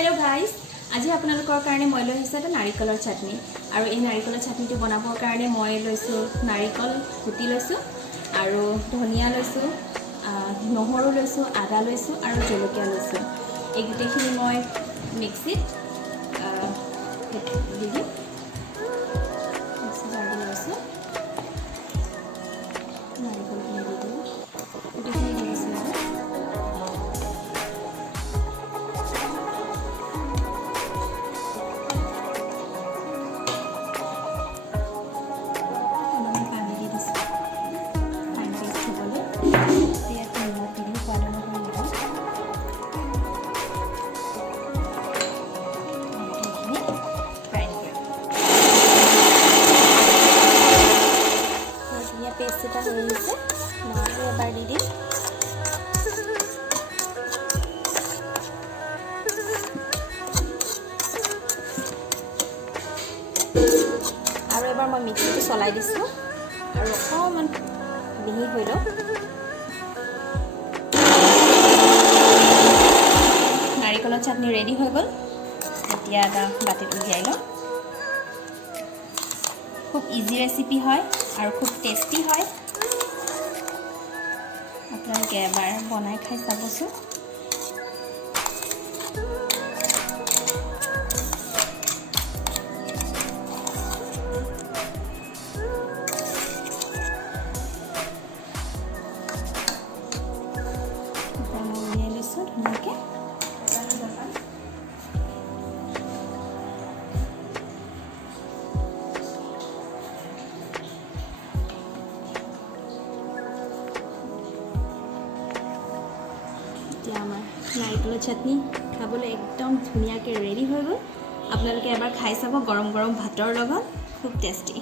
hello guys आज আপোনালোকৰ কাৰণে মই লৈ আহিছো এটা নাৰিকলৰ চাটনি আৰু এই নাৰিকলৰ চাটনিটো বনাবৰ কাৰণে মই লৈছো নাৰিকল কুটি লৈছো আৰু ধনিয়া লৈছো নহৰু লৈছো আদা লৈছো আৰু জলকীয়া লৈছো এই গুটেখিনি মই মিক্সিত দি দিম মিক্সি জাৰত লৈছো নাৰিকলখিনি দি দিম গুটেখিনি দি দিছো पेस्ट এটা হয়ে গেছে মই এবার দি দিম আৰু এবাৰ মই মিক্সিটো চলাই দিছো আৰু অকমান মিহি হৈ লওক নাৰিকলৰ চাটনি ৰেডি হৈ গ'ল এতিয়া এটা বাটিত উলিয়াই লওঁ খুব ইজি ৰেচিপি হয় আৰু খুব টেস্টি হয় আপোনালোকে এবাৰ বনাই খাই চাবচোন ধুনীয়াকৈ আমাৰ নাৰিকলৰ চাটনি খাবলৈ একদম ধুনীয়াকৈ ৰেডি হৈ গ'ল আপোনালোকে এবাৰ খাই চাব গৰম গৰম ভাতৰ লগত খুব টেষ্টি